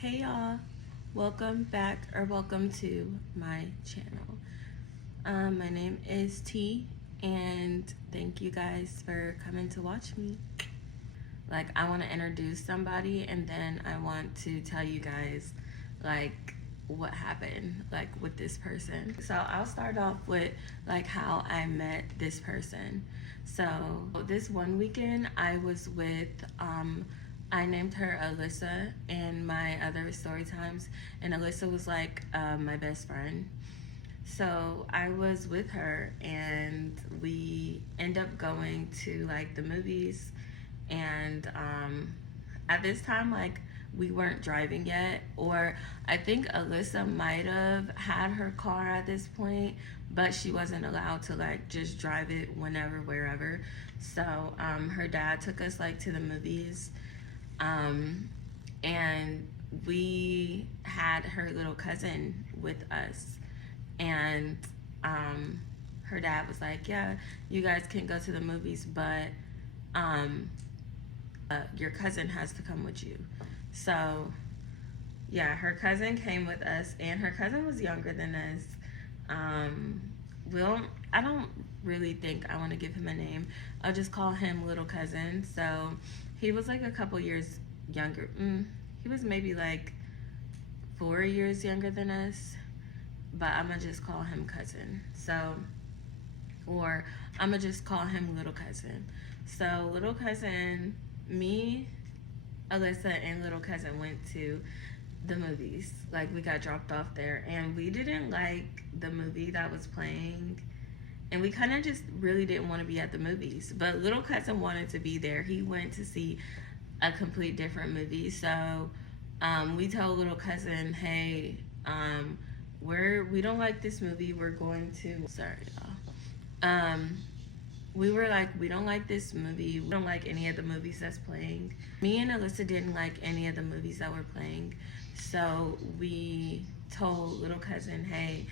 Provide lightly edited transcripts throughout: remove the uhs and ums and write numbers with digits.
Hey y'all, welcome back or welcome to my channel. My name is T, and thank you guys for coming to watch me. Like, I want to introduce somebody, and then I want to tell you guys like what happened like with this person. So I'll start off with like how I met this person. So this one weekend I was with I named her Alyssa in my other story times, and Alyssa was like my best friend. So I was with her, and we end up going to like the movies, and at this time, like, we weren't driving yet, or I think Alyssa might have had her car at this point, but she wasn't allowed to like just drive it whenever, wherever. So her dad took us like to the movies, um, and we had her little cousin with us, and um, her dad was like, "Yeah, you guys can go to the movies, but um, your cousin has to come with you." So yeah, her cousin came with us, and her cousin was younger than us. Um, we'll I don't really think I want to give him a name. I'll just call him little cousin. So he was like a couple years younger. He was maybe like 4 years younger than us, but I'm gonna just call him cousin. So, or I'm gonna just call him little cousin. So little cousin, me, Alyssa, and little cousin went to the movies. Like, we got dropped off there, and we didn't like the movie that was playing, and we kind of just really didn't want to be at the movies. But little cousin wanted to be there. He went to see a complete different movie. So we told little cousin, "Hey, we don't like this movie. We're going to sorry, y'all. We were like, we don't like this movie. We don't like any of the movies that's playing." Me and Alyssa didn't like any of the movies that were playing. So we told little cousin, "Hey,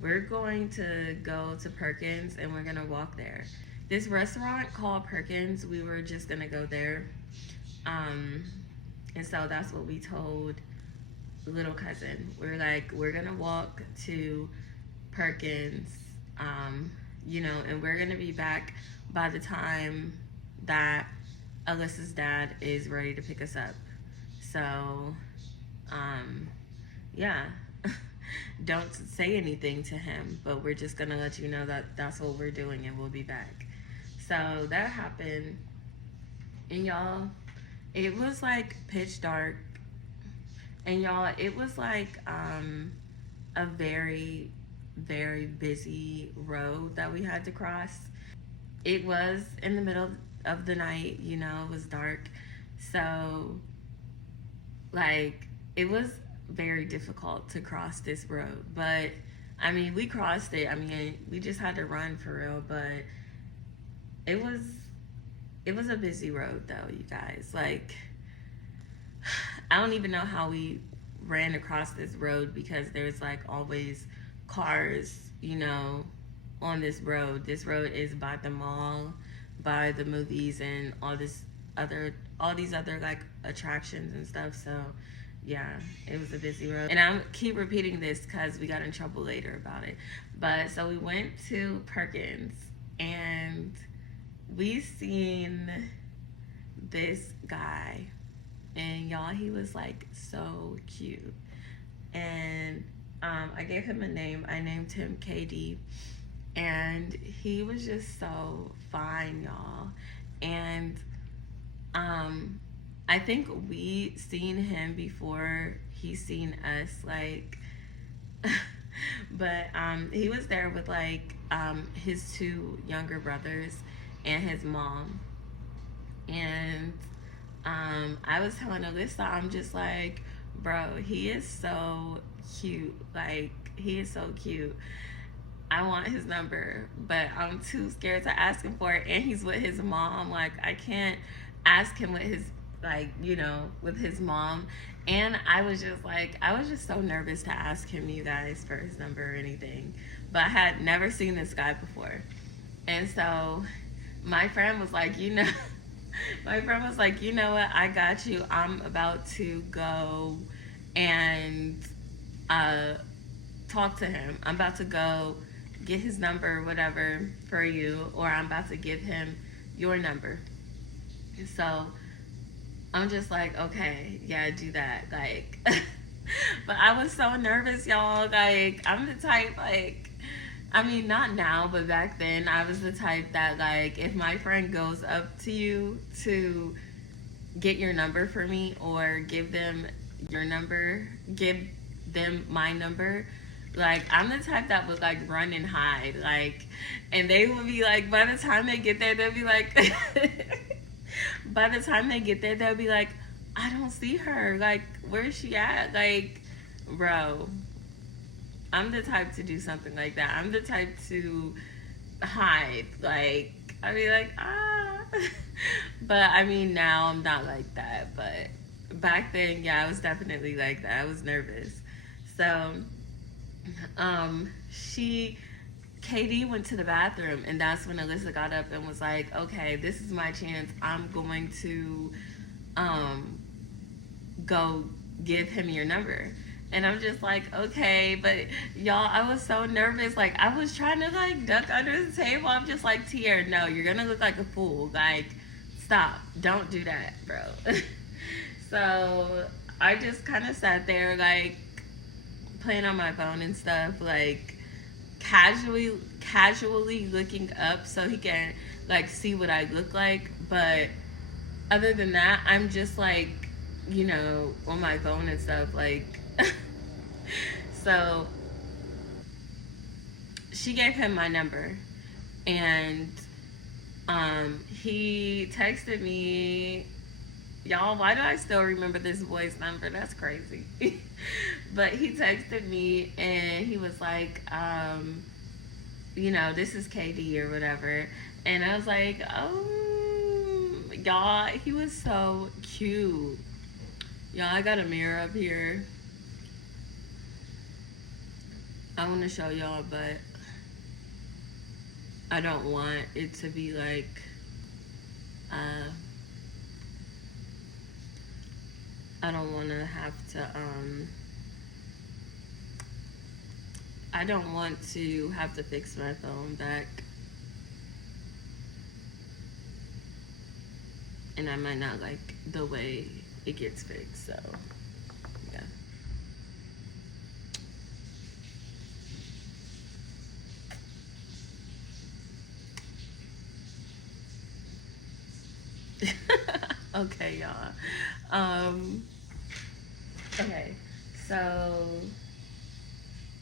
we're going to go to Perkins, and we're going to walk there." This restaurant called Perkins, we were just going to go there. Um, and so that's what we told little cousin. We're like, we're going to walk to Perkins, and we're going to be back by the time that Alyssa's dad is ready to pick us up. So, yeah. Don't say anything to him, but we're just gonna let you know that that's what we're doing, and we'll be back. So that happened, and y'all, it was like pitch dark, and y'all, it was like a very, very busy road that we had to cross. It was in the middle of the night, it was dark. So, like, it was very difficult to cross this road. But, I mean, we crossed it. I mean, we just had to run for real. But it was a busy road, though, you guys. Like, I don't even know how we ran across this road, because there's, like, always cars, on this road. This road is by the mall, by the movies, and all these other like attractions and stuff. So yeah, it was a busy road, and I keep repeating this because we got in trouble later about it. But so we went to Perkins, and we seen this guy, and y'all, he was like so cute, and I gave him a name. I named him KD, and he was just so fine, y'all. And I think we seen him before he seen us, like, but he was there with like his two younger brothers and his mom. And I was telling Alyssa, I'm just like, bro, he is so cute. Like, he is so cute. I want his number, but I'm too scared to ask him for it. And he's with his mom. Like, I can't ask him with his, like, with his mom. And I was just so nervous to ask him, you guys, for his number or anything. But I had never seen this guy before. And so my friend was like, my friend was like, "You know what? I got you. I'm about to go and uh, talk to him. I'm about to go get his number or whatever for you, or I'm about to give him your number. So I'm just like, okay, yeah, do that. Like, but I was so nervous, y'all. Like, I'm the type, like, I mean, not now, but back then, I was the type that, like, if my friend goes up to you to get your number for me or give them your number, give them my number, like, I'm the type that would, like, run and hide. Like, and they would be like, by the time they get there, they'll be like, by the time they get there, they'll be like, I don't see her. Like, where's she at? Like, bro, I'm the type to do something like that. I'm the type to hide. Like, I'd be like, ah. But I mean, now I'm not like that. But back then, yeah, I was definitely like that. I was nervous. So, she KD went to the bathroom, and that's when Alyssa got up and was like, okay, this is my chance. I'm going to go give him your number. And I'm just like, okay, but y'all, I was so nervous. Like, I was trying to, like, duck under the table. I'm just like, Tier, no, you're gonna look like a fool. Like, stop. Don't do that, bro. So I just kind of sat there, like, playing on my phone and stuff, like, casually looking up so he can, like, see what I look like. But other than that, I'm just, like, you know, on my phone and stuff, like. So she gave him my number, and he texted me. Y'all, why do I still remember this boy's number? That's crazy. But he texted me, and he was like, you know, this is KD or whatever. And I was like, oh, y'all, he was so cute. Y'all, I got a mirror up here. I want to show y'all, but I don't want it to be like, I don't want to have to, I don't want to have to fix my phone back. And I might not like the way it gets fixed, so, yeah. Okay, y'all. Okay, so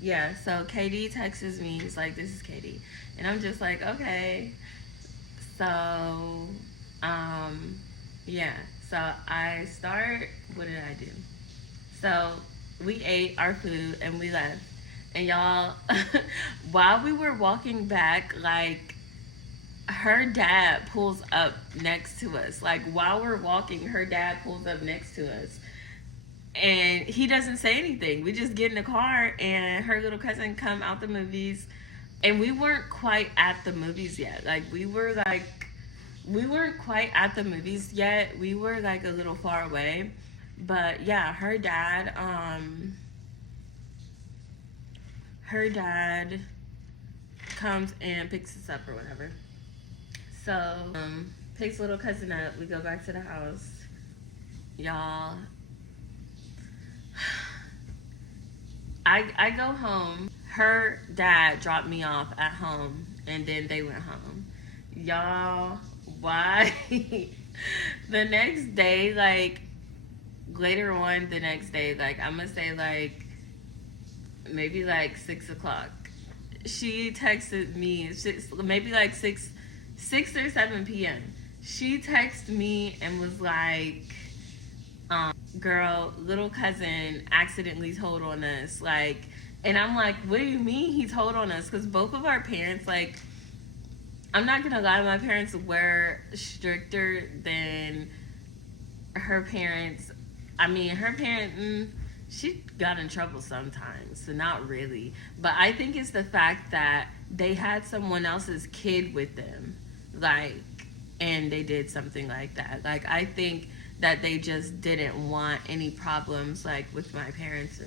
yeah, so KD texts me. He's like, "This is KD," and I'm just like, "Okay." So, yeah. So I start. What did I do? So we ate our food and we left. And y'all, while we were walking back, like, her dad pulls up next to us. Like, while we're walking, her dad pulls up next to us. And he doesn't say anything. We just get in the car, and her little cousin come out the movies. And we weren't quite at the movies yet. Like, we weren't quite at the movies yet. We were, like, a little far away. But yeah, her dad comes and picks us up or whatever. So, picks little cousin up. We go back to the house. Y'all, I go home. Her dad dropped me off at home, and then they went home. Y'all, why? The next day, like, later on the next day, like, I'm gonna say, like, maybe, like, 6 o'clock. She texted me, maybe, like, 6 or 7 p.m. She texted me and was like, girl, little cousin accidentally told on us. Like, and I'm like, what do you mean he told on us? Because both of our parents, like, I'm not going to lie, my parents were stricter than her parents. I mean, her parent, she got in trouble sometimes, so not really. But I think it's the fact that they had someone else's kid with them, like, and they did something like that. Like, I think that they just didn't want any problems like with my parents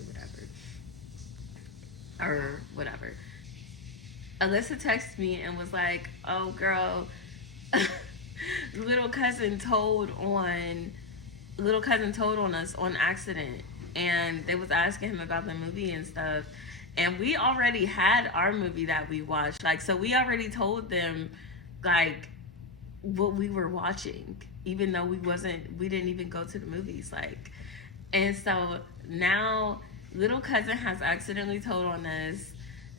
or whatever. Alyssa texted me and was like, "Oh, girl, little cousin told on us on accident, and they was asking him about the movie and stuff, and we already had our movie that we watched, like, so we already told them like what we were watching, even though we didn't even go to the movies, like, and so now little cousin has accidentally told on us.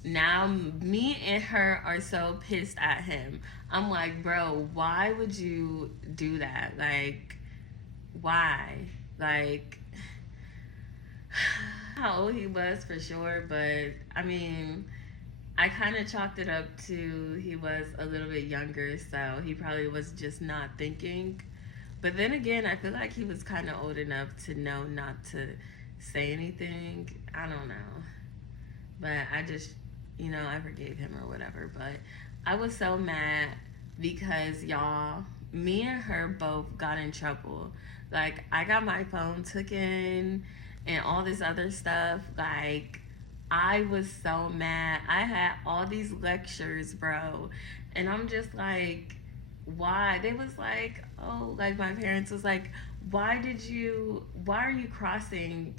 Now me and her are so pissed at him. I'm like, bro, why would you do that? Like, why? Like, how old he was for sure, but I mean, I kind of chalked it up to he was a little bit younger, so he probably was just not thinking. But then again, I feel like he was kind of old enough to know not to say anything. I don't know. But I just, I forgave him or whatever. But I was so mad because y'all, me and her both got in trouble. Like, I got my phone taken and all this other stuff. Like, I was so mad. I had all these lectures, bro. And I'm just like, why? They was like, oh, like my parents was like, why are you crossing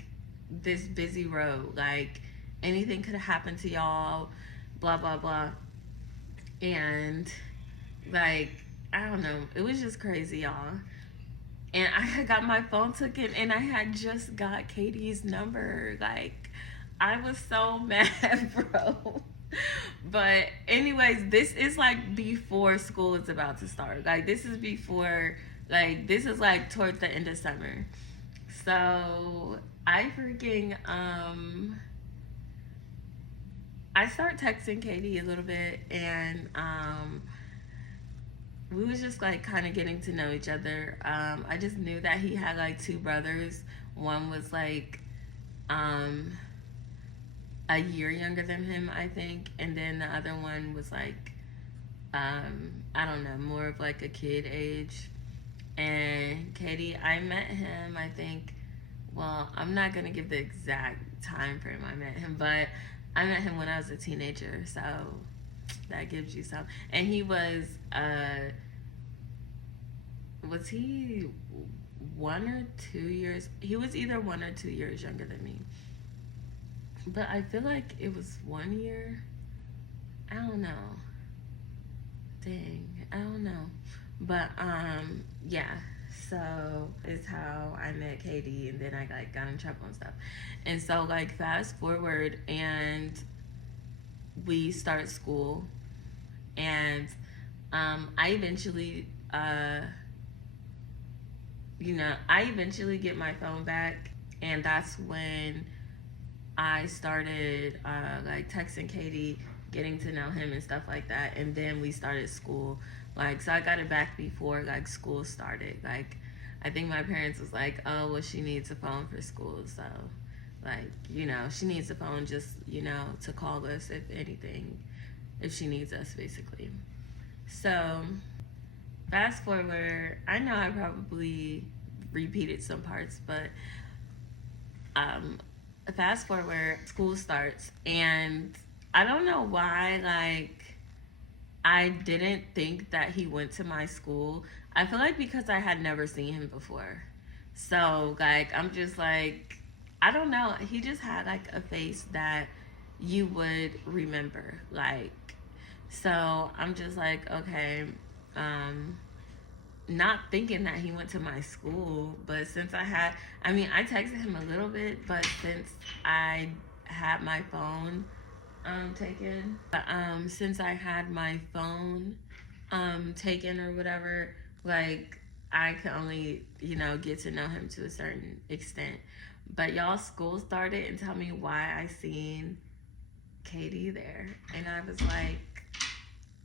this busy road? Like, anything could have happened to y'all, blah, blah, blah. And, like, I don't know. It was just crazy, y'all. And I had got my phone taken and I had just got Katie's number. Like, I was so mad, bro. But anyways, this is like before school is about to start. Like, this is before, like, this is like toward the end of summer. So I freaking I start texting Katie a little bit, and we was just like kind of getting to know each other. I just knew that he had like two brothers. One was like a year younger than him, I think, and then the other one was like I don't know, more of like a kid age. And Katie, I met him, I think, well, I'm not gonna give the exact time frame I met him, but I met him when I was a teenager, so that gives you some. And he was he 1 or 2 years? He was either 1 or 2 years younger than me. But I feel like it was 1 year. I don't know. Dang, I don't know. But yeah. So is how I met Katie, and then I like got in trouble and stuff. And so like fast forward, and we start school, and I eventually I eventually get my phone back, and that's when I started like texting Katie, getting to know him and stuff like that, and then we started school. Like, so I got it back before like school started. Like, I think my parents was like, oh well, she needs a phone for school, so like, she needs a phone just to call us if anything, if she needs us basically. So fast forward, I know I probably repeated some parts, but um fast forward, school starts, and I don't know why, like, I didn't think that he went to my school. I feel like because I had never seen him before. So, like, I'm just like, I don't know. He just had, like, a face that you would remember. Like, so I'm just like, okay, um, not thinking that he went to my school, but since I texted him a little bit, but since I had my phone taken, since I had my phone taken or whatever, like, I could only, get to know him to a certain extent. But y'all, school started, and tell me why I seen Katie there. And I was like,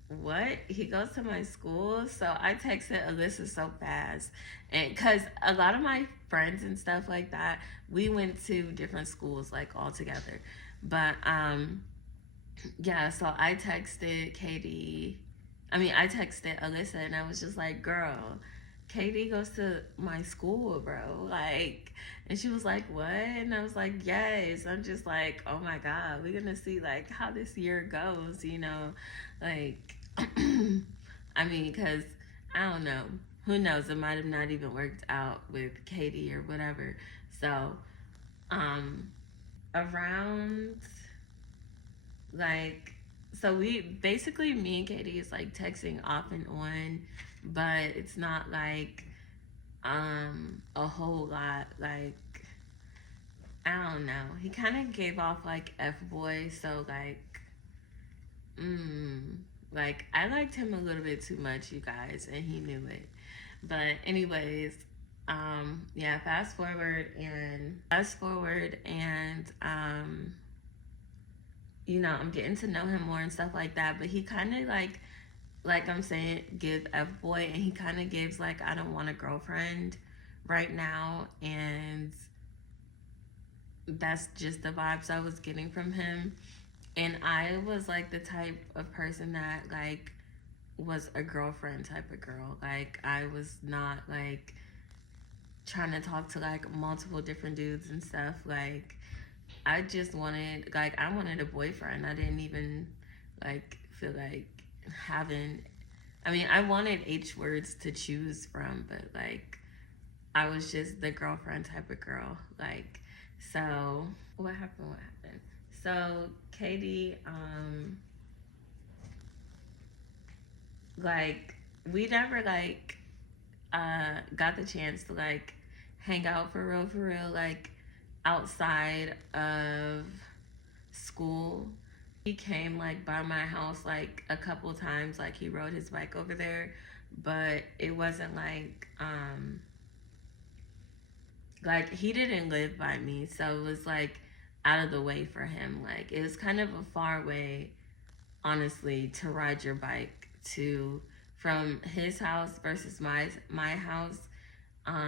what? He goes to my school? So I texted Alyssa so fast. And because a lot of my friends and stuff like that, we went to different schools, like, all together. But yeah, so I texted Alyssa, and I was just like, girl, Katie goes to my school, bro. Like, and she was like, what? And I was like, yes. I'm just like, oh my God, we're gonna see like how this year goes, you know? Like, I mean, because I don't know. Who knows? It might have not even worked out with Katie or whatever. So, um, around like, so we basically, me and Katie is like texting off and on, but it's not like a whole lot. Like, I don't know, he kind of gave off like f-boy, so mm, like I liked him a little bit too much, you guys, and he knew it. But anyways, yeah, fast forward and you know, I'm getting to know him more and stuff like that. But he kind of like I'm saying, give F boy, and he kind of gives like, I don't want a girlfriend right now, and that's just the vibes I was getting from him. And I was like the type of person that like was a girlfriend type of girl. Like I was not like trying to talk to like multiple different dudes and stuff. Like I just wanted, like, I wanted a boyfriend. I didn't even like feel like having, I mean, I wanted H words to choose from, but like I was just the girlfriend type of girl. Like, so what happened? What happened? So Katie, like we never like got the chance to like hang out for real, like outside of school. He came like by my house like a couple times, like he rode his bike over there, but it wasn't like he didn't live by me, so it was like out of the way for him. Like it was kind of a far way, honestly, to ride your bike to from his house versus my house.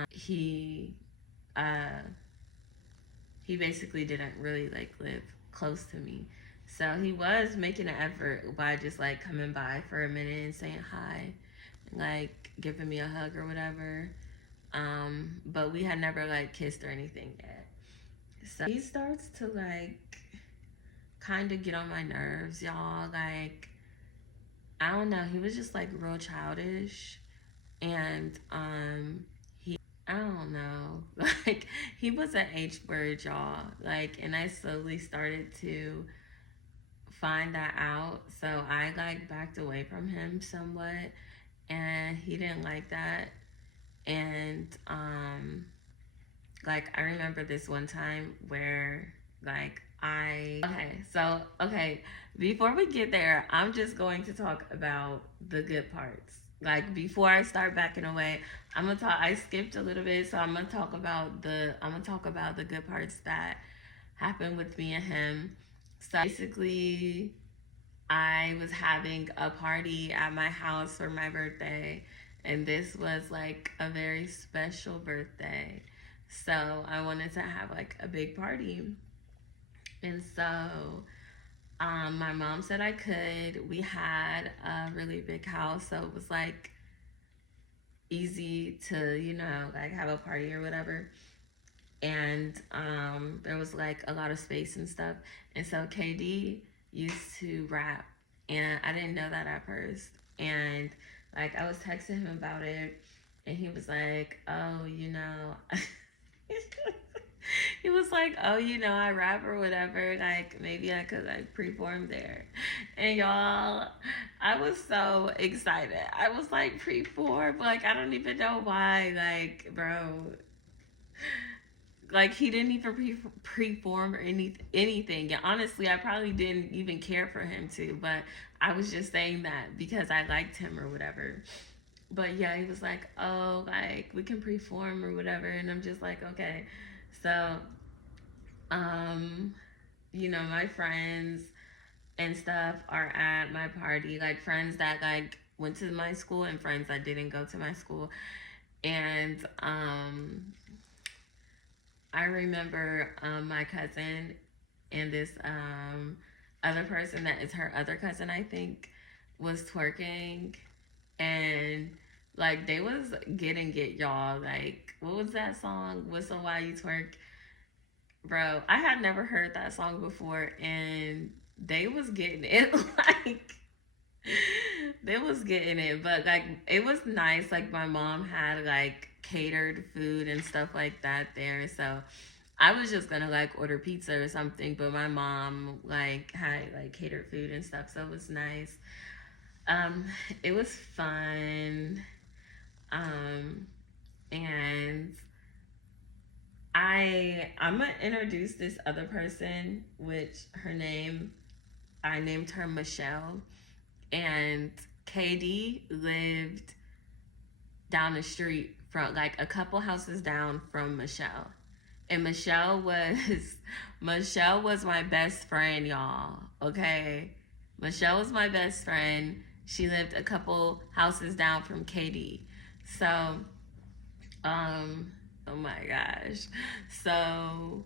He uh he basically didn't really like live close to me. So he was making an effort by just like coming by for a minute and saying hi, like giving me a hug or whatever. But we had never like kissed or anything yet. So he starts to like kind of get on my nerves, y'all. Like, I don't know, he was just like real childish. And I don't know. Like he was an H word, y'all. Like, and I slowly started to find that out. So I like backed away from him somewhat, and he didn't like that. And like I remember this one time where like okay, before we get there, I'm just going to talk about the good parts. Like before I start backing away, I skipped a little bit, so I'm gonna talk about the good parts that happened with me and him. So basically, I was having a party at my house for my birthday, and this was like a very special birthday. So I wanted to have like a big party. And so my mom said I could. We had a really big house, so it was like easy to, you know, like have a party or whatever. And there was like a lot of space and stuff. And so KD used to rap, and I didn't know that at first. And like I was texting him about it, and he was like, "Oh, you know," he was like, "Oh, you know, I rap or whatever. Like maybe I could like perform there." And y'all, I was so excited. I was like, "Perform?" Like I don't even know why. Like, bro, like he didn't even preform or anything. And honestly, I probably didn't even care for him to, but I was just saying that because I liked him or whatever. But yeah, he was like, "Oh, like we can preform or whatever," and I'm just like, "Okay." So, um, you know, my friends and stuff are at my party, like friends that like went to my school and friends that didn't go to my school. And I remember my cousin and this other person that is her other cousin, I think, was twerking. And Like, they was getting it, y'all. Like, what was that song? Whistle While You Twerk? Bro, I had never heard that song before, and they was getting it. Like, they was getting it, but like, it was nice. Like, my mom had like catered food and stuff like that there, so I was just gonna like order pizza or something, but my mom like had like catered food and stuff, so it was nice. um it was fun. um and I'm gonna introduce this other person, which her name, I named her Michelle. And KD lived down the street from, like, a couple houses down from Michelle. And Michelle was my best friend, y'all. Okay? Michelle was my best friend. She lived a couple houses down from KD. So, oh my gosh. So,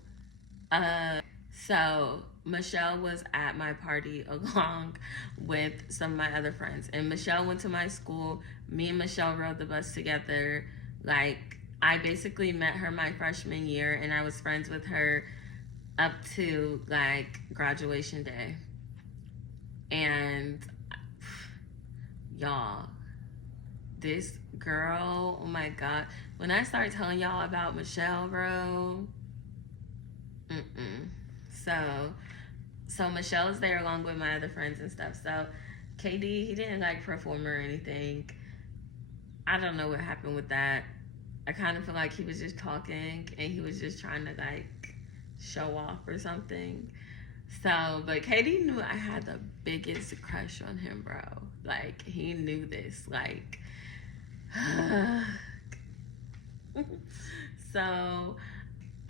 so Michelle was at my party along with some of my other friends. And Michelle went to my school. Me and Michelle rode the bus together. Like, I basically met her my freshman year, and I was friends with her up to like graduation day. And y'all, this girl, oh my God. When I start telling y'all about Michelle, bro, so Michelle is there along with my other friends and stuff. So KD, he didn't like perform or anything. I don't know what happened with that. I kind of feel like he was just talking and he was just trying to like show off or something. So, but KD knew I had the biggest crush on him, bro. Like, he knew this. Like, so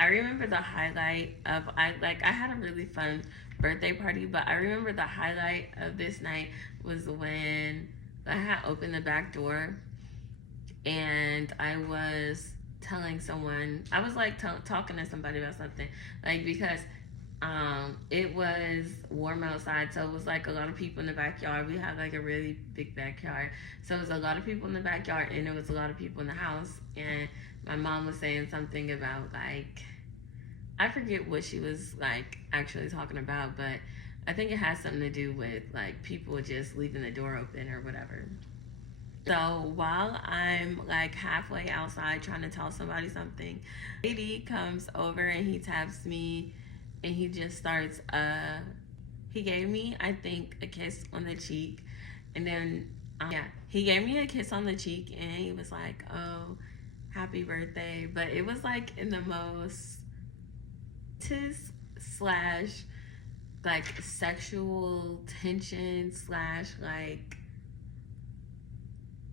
I remember the highlight of, I had a really fun birthday party, but I remember the highlight of this night was when I had opened the back door and I was telling someone, I was like talking to somebody about something, like, because it was warm outside, so it was like a lot of people in the backyard. We had like a really big backyard, so it was a lot of people in the backyard, and there was a lot of people in the house. And my mom was saying something about, like, I forget what she was like actually talking about, but I think it has something to do with like people just leaving the door open or whatever. So while I'm like halfway outside trying to tell somebody something, lady comes over and he taps me and he just starts, he gave me, I think, a kiss on the cheek. And then, yeah, he gave me a kiss on the cheek and he was like, oh, happy birthday. But it was like in the most slash like sexual tension slash like,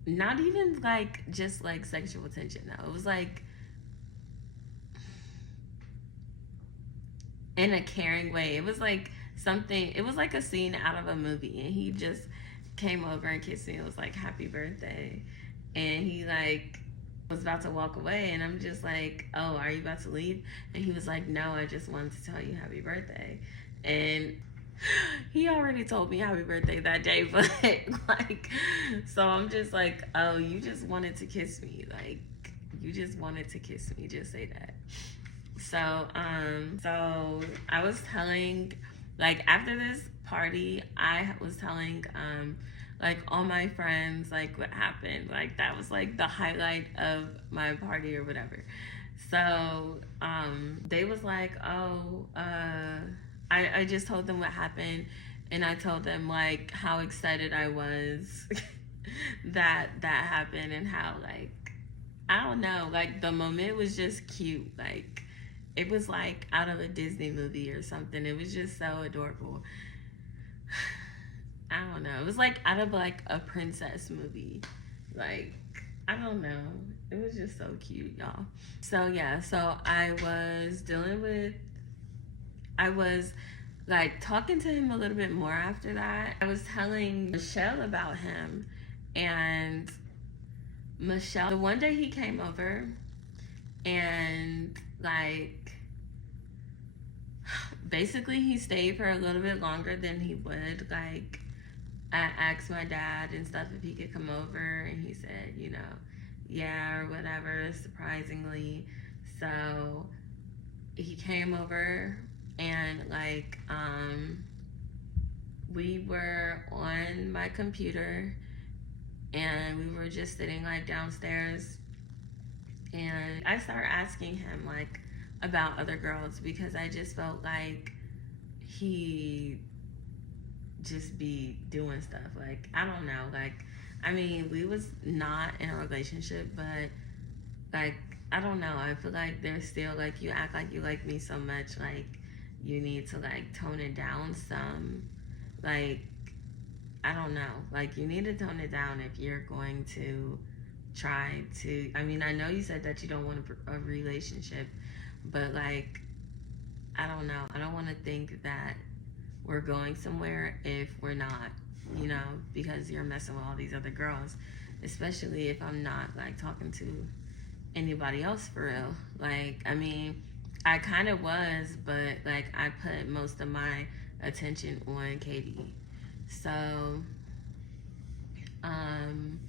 not even like just like sexual tension though. It was like in a caring way. It was like something, it was like a scene out of a movie, and he just came over and kissed me. It was like, happy birthday. And he like was about to walk away, and I'm just like, oh, are you about to leave? And he was like, no, I just wanted to tell you happy birthday. And he already told me happy birthday that day, but like, so I'm just like, oh, you just wanted to kiss me. Like, you just wanted to kiss me. Just say that. So, so I was telling, like, after this party, I was telling, like, all my friends, like, what happened. Like, that was, like, the highlight of my party or whatever. So, they was like, oh, I just told them what happened, and I told them, like, how excited I was that happened, and how, like, I don't know, like, the moment was just cute. Like, it was like out of a Disney movie or something. It was just so adorable. I don't know. It was like out of like a princess movie. Like, I don't know. It was just so cute, y'all. So yeah, so I was like talking to him a little bit more after that. I was telling Michelle about him, and Michelle, the one day he came over, and like, basically he stayed for a little bit longer than he would, like, I asked my dad and stuff if he could come over, and he said, you know, yeah, or whatever, surprisingly. So he came over, and like, we were on my computer, and we were just sitting like downstairs, and I started asking him like about other girls, because I just felt like he just be doing stuff. Like, I don't know, like, I mean, we was not in a relationship, but like, I don't know, I feel like there's still like, you act like you like me so much, like you need to like tone it down some. Like, I don't know, like you need to tone it down if you're going to try to, I mean, I know you said that you don't want a relationship, but like, I don't know, I don't want to think that we're going somewhere if we're not, you know, because you're messing with all these other girls, especially if I'm not like talking to anybody else for real. Like, I mean, I kind of was, but like I put most of my attention on Katie. So, um,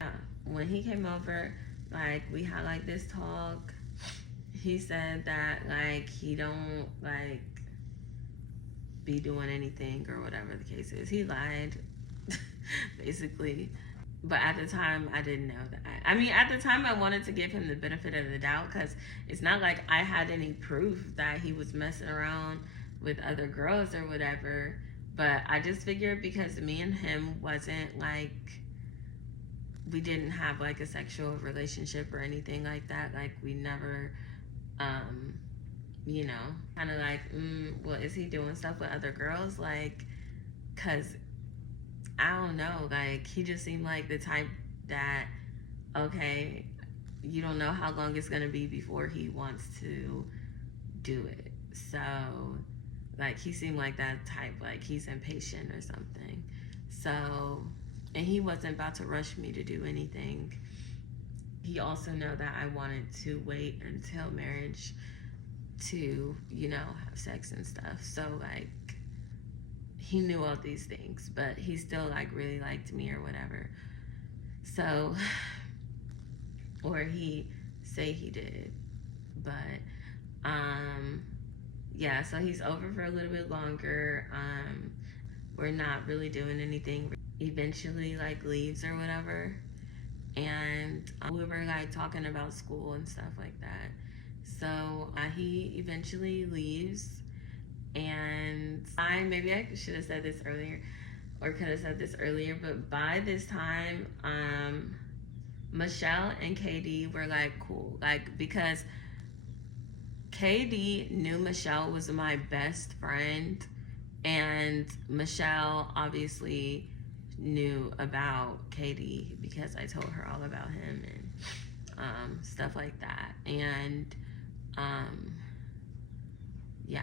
yeah, when he came over, like we had like this talk. He said that like he don't like be doing anything or whatever the case is. He lied, basically. But at the time, I didn't know that. I mean, at the time, I wanted to give him the benefit of the doubt, because it's not like I had any proof that he was messing around with other girls or whatever. But I just figured, because me and him wasn't like, we didn't have like a sexual relationship or anything like that. Like, we never, you know, kind of like, well, is he doing stuff with other girls? Like, because I don't know, like, he just seemed like the type that, okay, you don't know how long it's going to be before he wants to do it. So, like, he seemed like that type, like, he's impatient or something. So, and he wasn't about to rush me to do anything. He also knew that I wanted to wait until marriage to, you know, have sex and stuff. So, like, he knew all these things, but he still like really liked me or whatever. So, or he say he did, but yeah. So he's over for a little bit longer. We're not really doing anything. Eventually, like leaves or whatever, and we were like talking about school and stuff like that. So he eventually leaves. And maybe I should have said this earlier, or could have said this earlier, but by this time, Michelle and KD were like cool, like, because KD knew Michelle was my best friend, and Michelle obviously knew about KD because I told her all about him and stuff like that. And yeah.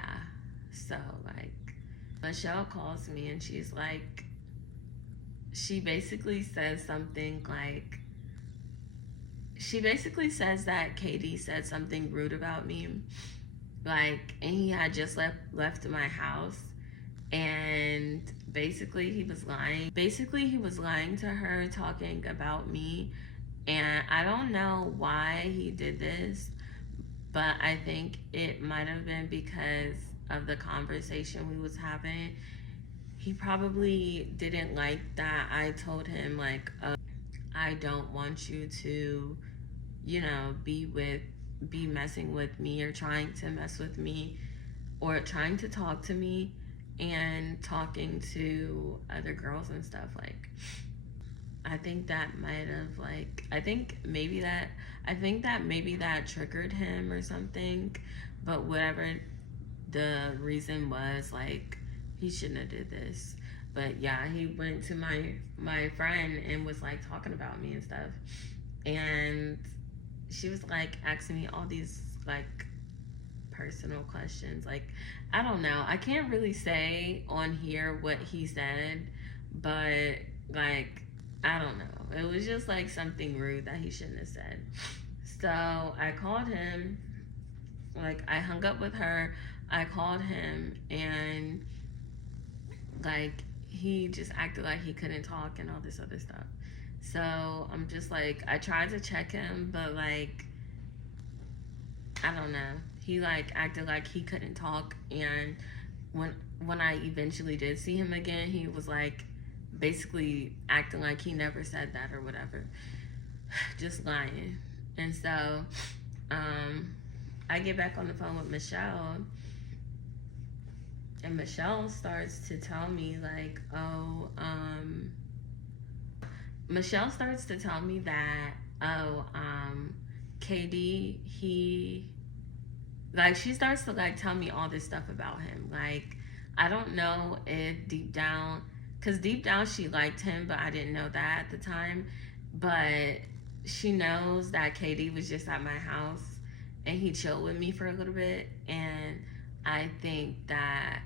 So, like, Michelle calls me and she's like, she basically says something like, she basically says that KD said something rude about me. Like, and he had just left my house. And basically he was lying. Basically he was lying to her, talking about me. And I don't know why he did this, but I think it might have been because of the conversation we was having. He probably didn't like that I told him like, I don't want you to, you know, be messing with me or trying to mess with me or trying to talk to me and talking to other girls and stuff. Like, I think that might have like, I think that maybe that triggered him or something. But whatever the reason was, like, he shouldn't have did this. But yeah, he went to my friend and was like talking about me and stuff, and she was like asking me all these like personal questions. Like, I don't know, I can't really say on here what he said, but like, I don't know, it was just like something rude that he shouldn't have said. So I called him, like, I hung up with her, I called him, and like, he just acted like he couldn't talk and all this other stuff. So I'm just like, I tried to check him, but like, I don't know. He like acted like he couldn't talk, and when when I eventually did see him again, he was like basically acting like he never said that or whatever, just lying. And so, um, I get back on the phone with Michelle, and Michelle starts to tell me like, oh, Michelle starts to tell me that, oh, KD, he, like, she starts to like tell me all this stuff about him. Like, I don't know if deep down, because deep down she liked him, but I didn't know that at the time. But she knows that KD was just at my house and he chilled with me for a little bit. And I think that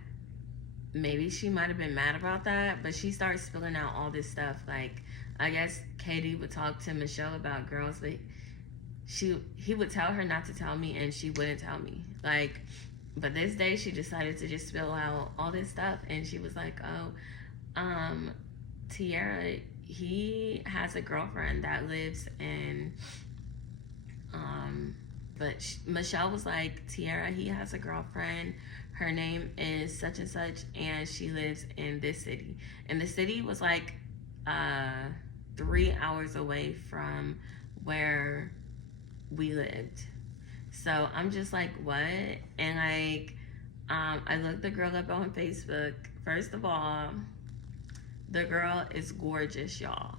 maybe she might have been mad about that, but she starts spilling out all this stuff. Like, I guess Katie would talk to Michelle about girls, but he would tell her not to tell me, and she wouldn't tell me. Like, but this day she decided to just spill out all this stuff, and she was like, "Oh, Tiara, he has a girlfriend that lives in." Michelle was like, "Tiara, he has a girlfriend. Her name is such and such, and she lives in this city." And the city was like 3 hours away from where we lived. So I'm just like, what? And like, I looked the girl up on Facebook. First of all, the girl is gorgeous, y'all.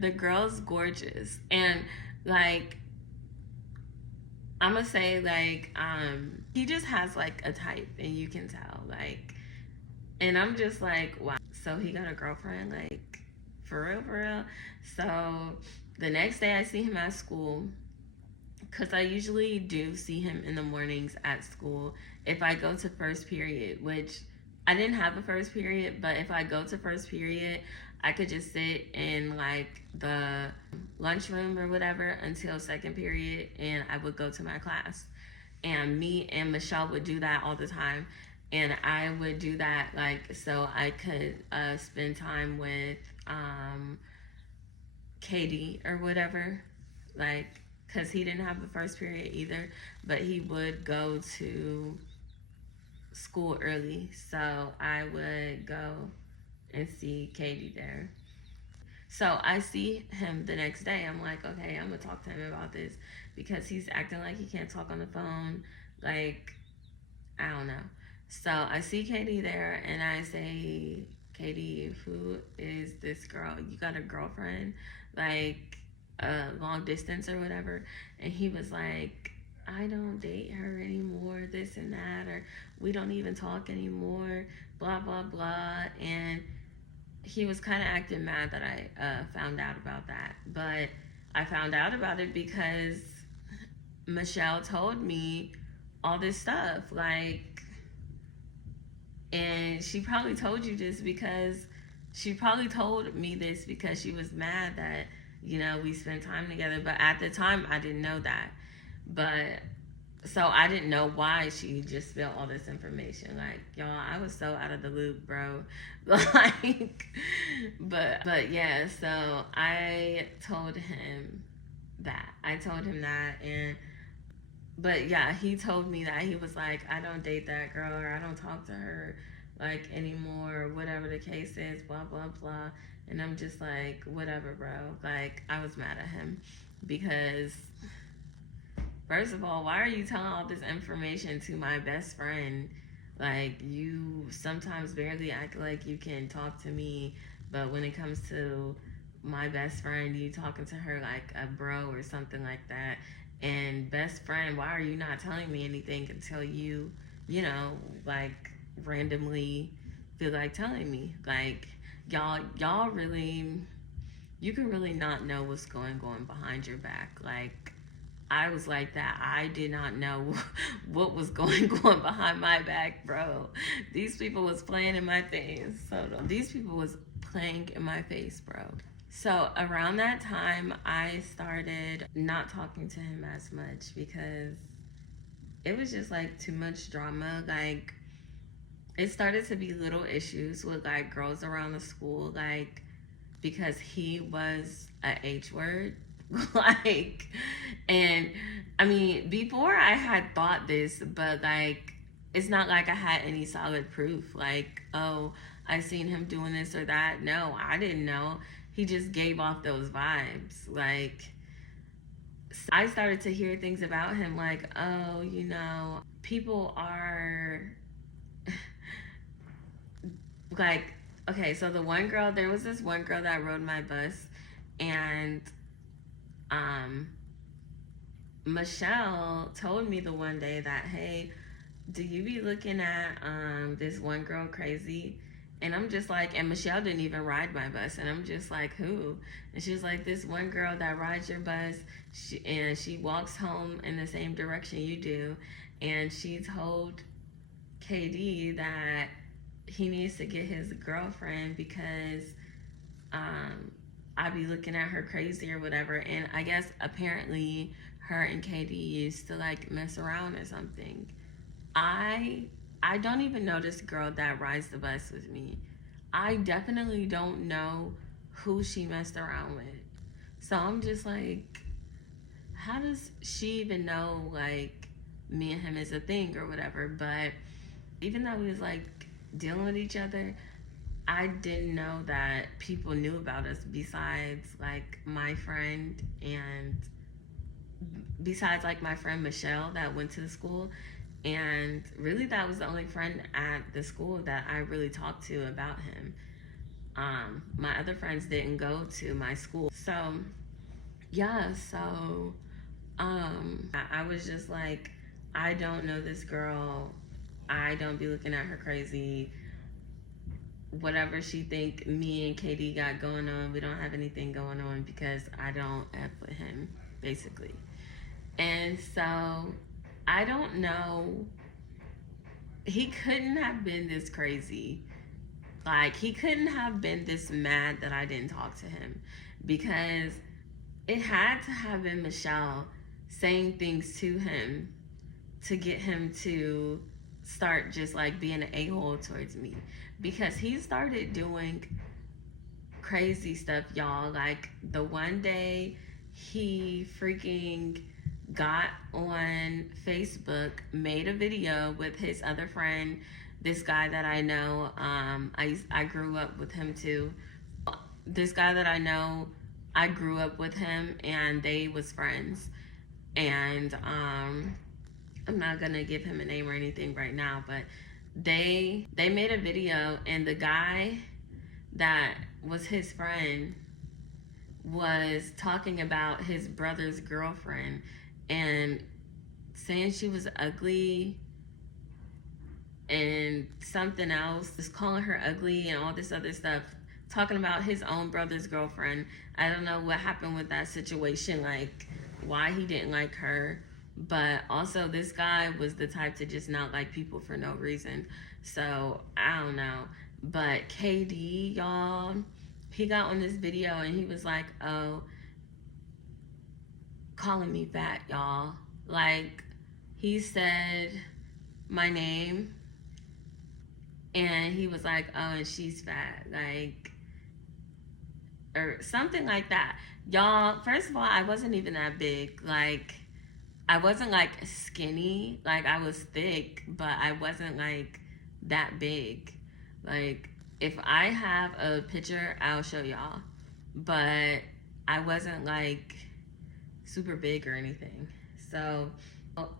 The girl's gorgeous. And like, I'm gonna say like, he just has like a type, and you can tell. Like, and I'm just like, wow. So he got a girlfriend, like, for real, for real. So the next day I see him at school, because I usually do see him in the mornings at school if I go to first period, which I didn't have a first period, but if I go to first period, I could just sit in like the lunchroom or whatever until second period, and I would go to my class. And me and Michelle would do that all the time. And I would do that like so I could spend time with Katie or whatever, like, because he didn't have the first period either, but he would go to school early, so I would go and see Katie there. So I see him the next day. I'm like, okay, I'm gonna talk to him about this because he's acting like he can't talk on the phone. Like, I don't know. So I see Katie there, and I say, Katie, who is this girl? You got a girlfriend? Like, long distance or whatever? And he was like, I don't date her anymore, this and that, or we don't even talk anymore, blah, blah, blah. And he was kind of acting mad that I found out about that. But I found out about it because Michelle told me all this stuff. Like, and she probably told you this because she probably told me this because she was mad that, you know, we spent time together. But at the time, I didn't know that. But so I didn't know why she just spilled all this information. Like, y'all, I was so out of the loop, bro. Like, but yeah, so I told him that. And but yeah, he told me that. He was like, I don't date that girl, or I don't talk to her like anymore, or whatever the case is, blah blah blah. And I'm just like, whatever, bro. Like, I was mad at him because, first of all, why are you telling all this information to my best friend? Like, you sometimes barely act like you can talk to me, but when it comes to my best friend, you talking to her like a bro or something like that. And best friend, why are you not telling me anything until you know, like, randomly feel like telling me? Like, y'all really, you can really not know what's going on behind your back. Like, I was like that. I did not know what was going on behind my back, bro. These people was playing in my face. These people was playing in my face, bro. So around that time, I started not talking to him as much because it was just like too much drama. Like, it started to be little issues with like girls around the school, like because he was a H word. Like, and I mean, before I had thought this, but like, it's not like I had any solid proof. Like, oh, I seen him doing this or that. No, I didn't know. He just gave off those vibes. Like, I started to hear things about him, like, oh, people are like, okay, so there was this one girl that rode my bus, and um, Michelle told me the one day that, hey, do you be looking at this one girl crazy? And I'm just like, and Michelle didn't even ride my bus, and I'm just like, who? And she's like, this one girl that rides your bus, and she walks home in the same direction you do, and she told KD that he needs to get his girlfriend because um, I be looking at her crazy or whatever. And I guess apparently her and KD used to like mess around or something. I I don't even know this girl that rides the bus with me. I definitely don't know who she messed around with. So I'm just like, how does she even know like me and him is a thing or whatever? But even though we was like dealing with each other, I didn't know that people knew about us besides like my friend and besides like my friend Michelle that went to the school. And really, that was the only friend at the school that I really talked to about him. My other friends didn't go to my school. So, yeah, so I was just like, I don't know this girl. I don't be looking at her crazy. Whatever she think me and Katie got going on, we don't have anything going on because I don't F with him, basically. And so I don't know. He couldn't have been this crazy. Like, he couldn't have been this mad that I didn't talk to him because it had to have been Michelle saying things to him to get him to start just like being an a-hole towards me, because he started doing crazy stuff, y'all. Like the one day he freaking got on Facebook, made a video with his other friend, this guy that I know. I grew up with him too. This guy that I know, I grew up with him, and they was friends. And I'm not gonna give him a name or anything right now, but they made a video, and the guy that was his friend was talking about his brother's girlfriend and saying she was ugly and something else, just calling her ugly and all this other stuff, talking about his own brother's girlfriend. I don't know what happened with that situation, like why he didn't like her. But also, this guy was the type to just not like people for no reason. So I don't know. But KD, y'all, he got on this video and he was like, oh, calling me fat, y'all. Like, he said my name and he was like, oh, and she's fat. Like, or something like that. Y'all, first of all, I wasn't even that big. Like, I wasn't like skinny. Like, I was thick, but I wasn't like that big. Like, if I have a picture, I'll show y'all. But I wasn't like super big or anything. So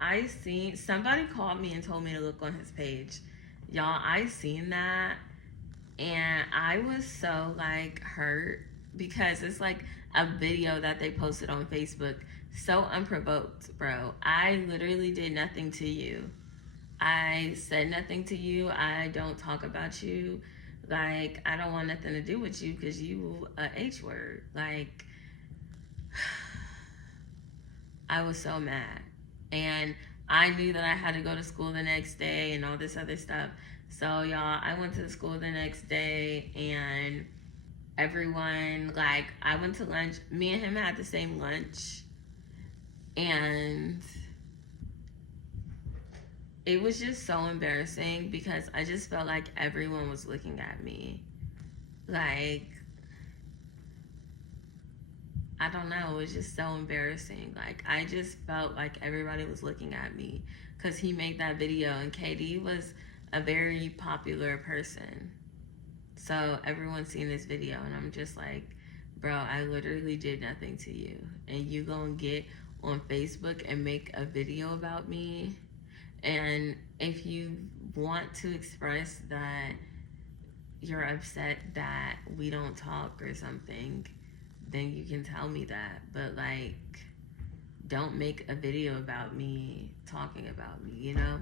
I seen somebody called me and told me to look on his page. Y'all, I seen that and I was so like hurt because it's like a video that they posted on Facebook. So unprovoked, bro. I literally did nothing to you. I said nothing to you. I don't talk about you. Like, I don't want nothing to do with you because you a H word. Like, I was so mad. And I knew that I had to go to school the next day and all this other stuff. So, y'all, I went to the school the next day and everyone, like, I went to lunch. Me and him had the same lunch. And it was just so embarrassing because I just felt like everyone was looking at me. Like, I don't know, it was just so embarrassing. Like, I just felt like everybody was looking at me because he made that video, and KD was a very popular person. So everyone's seen this video, and I'm just like, bro, I literally did nothing to you. And you gonna get on Facebook and make a video about me? And if you want to express that you're upset that we don't talk or something, then you can tell me that. But like, don't make a video about me talking about me, you know?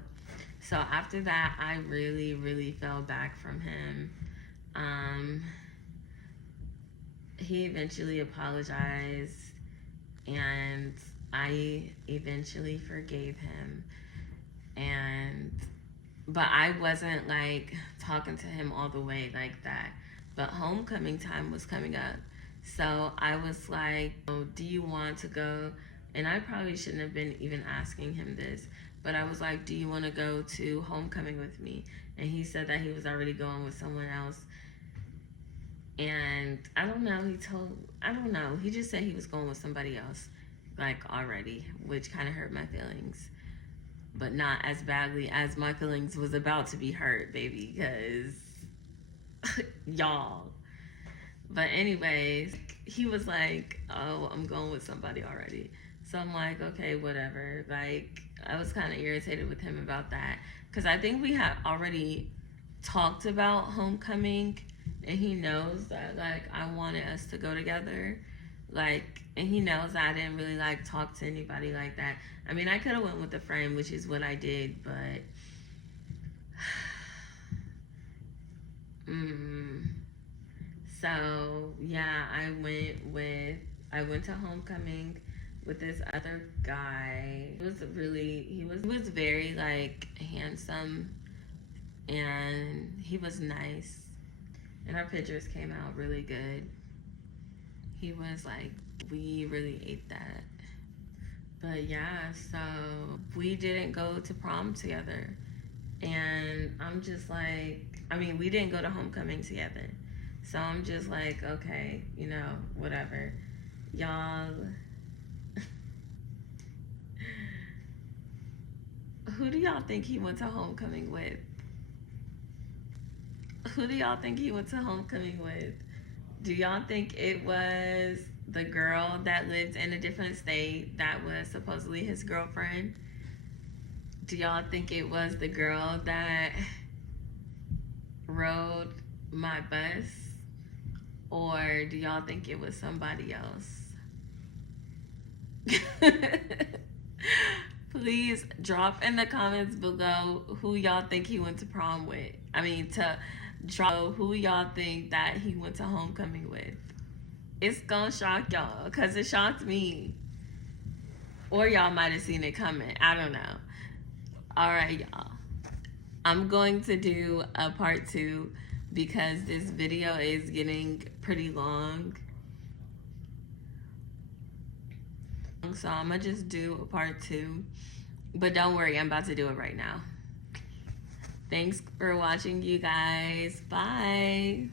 So after that, I really, really fell back from him. He eventually apologized, and I eventually forgave him. But I wasn't like talking to him all the way like that. But homecoming time was coming up. So I was like, oh, do you want to go? And I probably shouldn't have been even asking him this, but I was like, do you want to go to homecoming with me? And he said that he was already going with someone else. And I don't know, he just said he was going with somebody else, like, already, which kind of hurt my feelings. But not as badly as my feelings was about to be hurt, baby, because y'all. But anyways, he was like, oh, I'm going with somebody already. So I'm like, okay, whatever. Like, I was kind of irritated with him about that, because I think we had already talked about homecoming, and he knows that, like, I wanted us to go together. Like, and he knows that I didn't really, like, talk to anybody like that. I mean, I could have went with a friend, which is what I did, but so yeah, I went to homecoming with this other guy. He was very, like, handsome, and he was nice, and our pictures came out really good. He was like, we really ate that. But yeah, so we didn't go to prom together. And I'm just like, I mean, we didn't go to homecoming together. So I'm just like, okay, you know, whatever. Y'all, who do y'all think he went to homecoming with? Who do y'all think he went to homecoming with? Do y'all think it was the girl that lived in a different state that was supposedly his girlfriend? Do y'all think it was the girl that rode my bus? Or do y'all think it was somebody else? Please drop in the comments below who y'all think he went to prom with. I mean, to drop who y'all think that he went to homecoming with. It's gonna shock y'all, because it shocked me. Or y'all might have seen it coming. I don't know. Alright, y'all. I'm going to do a part 2 because this video is getting pretty long. So I'm gonna just do a part 2. But don't worry, I'm about to do it right now. Thanks for watching, you guys. Bye.